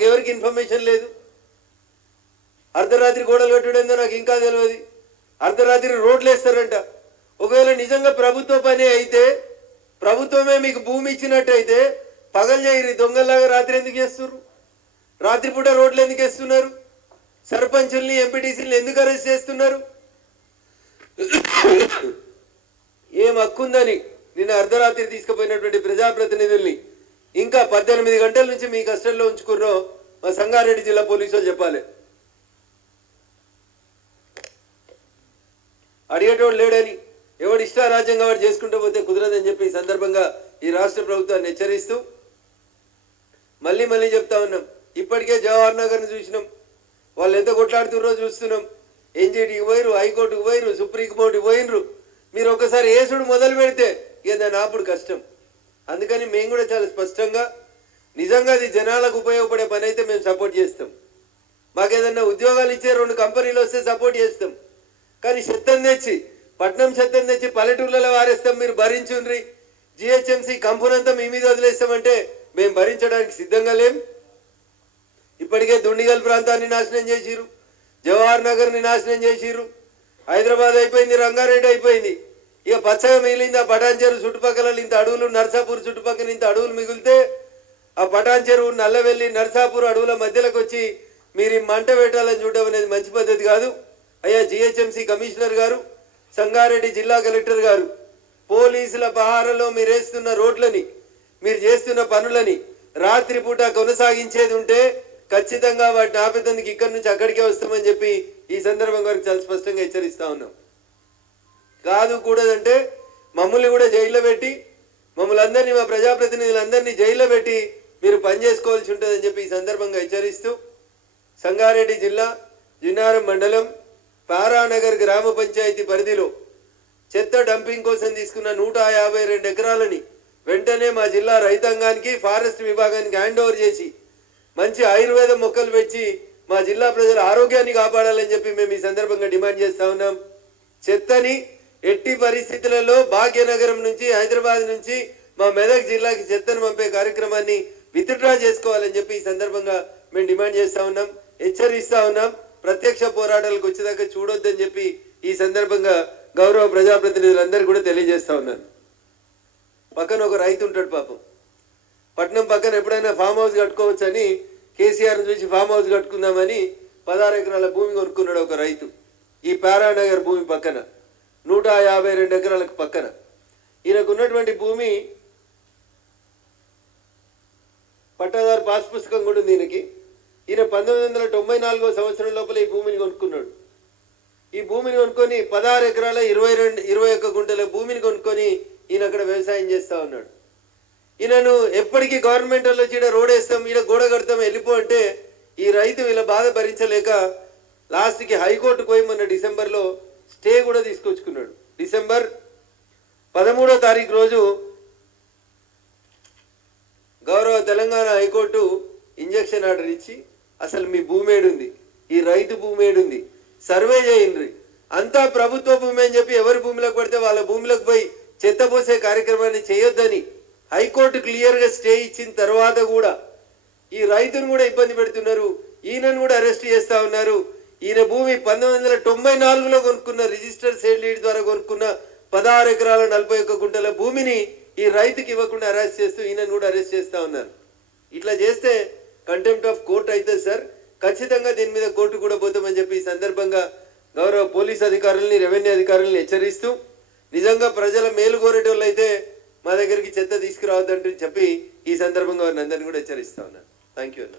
మాకెవరికి information లేదు. అర్ధరాత్రి గోడలు కట్టుడేందో నాకు ఇంకా తెలియదు. అర్ధరాత్రి రోడ్లు వేస్తారంట. ఒకవేళ నిజంగా ప్రభుత్వ పని అయితే, ప్రభుత్వమే మీకు భూమి ఇచ్చినట్టయితే పగలు చేయరు, దొంగల్లాగా రాత్రి ఎందుకు చేస్తున్నారు? రాత్రిపూట రోడ్లు ఎందుకు వేస్తున్నారు? సర్పంచుల్ని ఎంపీటీసీని ఎందుకు అరెస్ట్ చేస్తున్నారు? ఏం హక్కుందని నిన్న అర్ధరాత్రి తీసుకుపోయినటువంటి ప్రజాప్రతినిధుల్ని ఇంకా 18 గంటల నుంచి మీ కష్టంలో ఉంచుకున్నో మా సంగారెడ్డి జిల్లా పోలీసులు చెప్పాలి. అడిగేటోడు లేడని, ఎవడు ఇష్టారాజ్యంగా వాడు చేసుకుంటూ పోతే కుదరదని చెప్పి ఈ సందర్భంగా ఈ రాష్ట్ర ప్రభుత్వాన్ని హెచ్చరిస్తూ మళ్ళీ చెప్తా ఉన్నాం. ఇప్పటికే జవహర్ నగర్ని చూసినాం, వాళ్ళు ఎంత కొట్లాడుతుర్రో చూస్తున్నాం. ఎన్జిటికి పోయిరు, హైకోర్టుకు పోయిరు, సుప్రీంకోర్టుకు పోయినరు. మీరు ఒకసారి ఏసుడు మొదలు పెడితే ఇక దాన్ని ఆపుడు కష్టం. అందుకని మేము కూడా చాలా స్పష్టంగా, నిజంగా అది జనాలకు ఉపయోగపడే పని అయితే మేము సపోర్ట్ చేస్తాం. మాకేదన్నా ఉద్యోగాలు ఇచ్చే 2 కంపెనీలు వస్తే సపోర్ట్ చేస్తాం. కానీ చెత్తను తెచ్చి, పట్నం చెత్తను తెచ్చి పల్లెటూర్లలో వారేస్తాం, మీరు భరించుండ్రి, జిహెచ్ఎంసీ కంపెనంతా మీ మీద వదిలేస్తామంటే మేము భరించడానికి సిద్ధంగా లేం. ఇప్పటికే దుండిగల్ ప్రాంతాన్ని నాశనం చేసిరు, జవహర్ నగర్ని నాశనం చేసిరు, హైదరాబాద్ అయిపోయింది, రంగారెడ్డి అయిపోయింది. ఇక పచ్చగా మిగిలింది ఆ పటాన్ చెరువు చుట్టుపక్కల ఇంత అడవులు, నర్సాపూర్ చుట్టుపక్కల ఇంత అడవులు మిగిలితే ఆ పటాన్ చెరువు, నల్లవెల్లి, నర్సాపూర్ అడవుల మధ్యలోకి వచ్చి మీరు ఈ మంట పెట్టాలని చూడడం అనేది మంచి పద్ధతి కాదు. అయ్యా జిహెచ్ఎంసీ కమిషనర్ గారు, సంగారెడ్డి జిల్లా కలెక్టర్ గారు, పోలీసుల పహారలో మీరు వేస్తున్న రోడ్లని, మీరు చేస్తున్న పనులని రాత్రిపూట కొనసాగించేది ఉంటే ఖచ్చితంగా వాటిని ఆపేందుకు ఇక్కడి నుంచి అక్కడికే వస్తామని చెప్పి ఈ సందర్భంగా వారికి చాలా స్పష్టంగా హెచ్చరిస్తా ఉన్నాం. కాదు కూడదంటే మమ్మల్ని కూడా జైల్లో పెట్టి, మమ్మల్ని అందరినీ, మా ప్రజాప్రతినిధులందరినీ జైల్లో పెట్టి మీరు పనిచేసుకోవాల్సి ఉంటుందని చెప్పి ఈ సందర్భంగా హెచ్చరిస్తూ సంగారెడ్డి జిల్లా జిన్నారం మండలం పారానగర్ గ్రామ పంచాయతీ పరిధిలో చెత్త డంపింగ్ కోసం తీసుకున్న 152 ఎకరాలని వెంటనే మా జిల్లా రైతాంగానికి, ఫారెస్ట్ విభాగానికి హ్యాండ్ ఓవర్ చేసి మంచి ఆయుర్వేద మొక్కలు పెంచి మా జిల్లా ప్రజల ఆరోగ్యాన్ని కాపాడాలని చెప్పి మేము ఈ సందర్భంగా డిమాండ్ చేస్తా ఉన్నాం. చెత్తని ఎట్టి పరిస్థితులలో భాగ్యనగరం నుంచి, హైదరాబాద్ నుంచి మా మెదక్ జిల్లాకి చెత్తను పంపే కార్యక్రమాన్ని విత్డ్రా చేసుకోవాలని చెప్పి ఈ సందర్భంగా మేము డిమాండ్ చేస్తా ఉన్నాం, హెచ్చరిస్తా ఉన్నాం. ప్రత్యక్ష పోరాటాలకు వచ్చేదాకా చూడొద్దని చెప్పి ఈ సందర్భంగా గౌరవ ప్రజాప్రతినిధులందరూ కూడా తెలియజేస్తా ఉన్నాను. పక్కన ఒక రైతు ఉంటాడు పాపం, పట్నం పక్కన ఎప్పుడైనా ఫామ్ హౌస్ కట్టుకోవచ్చు అని కేసీఆర్ని చూసి ఫామ్ హౌస్ కట్టుకుందామని 16 ఎకరాల భూమి కొనుక్కున్నాడు ఒక రైతు. ఈ పారానగర్ భూమి పక్కన 152 ఎకరాలకు పక్కన ఈయనకు ఉన్నటువంటి భూమి పట్టాదారు పాస్ పుస్తకం కూడా ఉంది ఈయనకి. ఈయన 1994 సంవత్సరం లోపల ఈ భూమిని కొనుక్కున్నాడు. ఈ భూమిని కొనుక్కొని 16 ఎకరాల 21 గుంటల భూమిని కొనుక్కొని ఈయన అక్కడ వ్యవసాయం చేస్తా ఉన్నాడు. ఈయనను ఎప్పటికీ గవర్నమెంట్ వాళ్ళు వచ్చి రోడ్ వేస్తాం, ఈడ గోడ కడతాం, వెళ్ళిపో అంటే ఈ రైతు వీళ్ళ బాధ భరించలేక లాస్ట్కి హైకోర్టుకు పోయి మొన్న డిసెంబర్లో స్టే కూడా తీసుకొచ్చుకున్నాడు. డిసెంబర్ 13వ తారీఖు రోజు గౌరవ తెలంగాణ హైకోర్టు ఇంజక్షన్ ఆర్డర్ ఇచ్చి అసలు మీ భూమి ఏడుంది, ఈ రైతు భూమి ఏడుంది, సర్వే చేయండి, అంతా ప్రభుత్వ భూమి అని చెప్పి ఎవరి భూమిలోకి పడితే వాళ్ళ భూమిలోకి పోయి చెత్త పోసే కార్యక్రమాన్ని చేయొద్దని హైకోర్టు క్లియర్గా స్టే ఇచ్చిన తర్వాత కూడా ఈ రైతును కూడా ఇబ్బంది పెడుతున్నారు, ఈయనను కూడా అరెస్ట్ చేస్తా ఉన్నారు. ఈయన భూమి 1994లో కొనుక్కున్న, రిజిస్టర్ సేల్ డీడ్ ద్వారా కొనుక్కున్న 16 ఎకరాల 41 గుంటల భూమిని ఈ రైతుకి ఇవ్వకుండా అరెస్ట్ చేస్తూ ఈయనను కూడా అరెస్ట్ చేస్తా ఉన్నారు. ఇట్లా చేస్తే కంటెంప్ట్ ఆఫ్ కోర్టు అవుతుంది సార్, ఖచ్చితంగా దీని మీద కోర్టు కూడా పోతామని చెప్పి ఈ సందర్భంగా గౌరవ పోలీస్ అధికారులని, రెవెన్యూ అధికారులని హెచ్చరిస్తూ నిజంగా ప్రజల మేలు కోరేటోళ్ళు అయితే మా దగ్గరికి చెత్త తీసుకురావద్దంటూ చెప్పి ఈ సందర్భంగా వారిని అందరినీ కూడా హెచ్చరిస్తా ఉన్నాను. థ్యాంక్ యూ అన్న.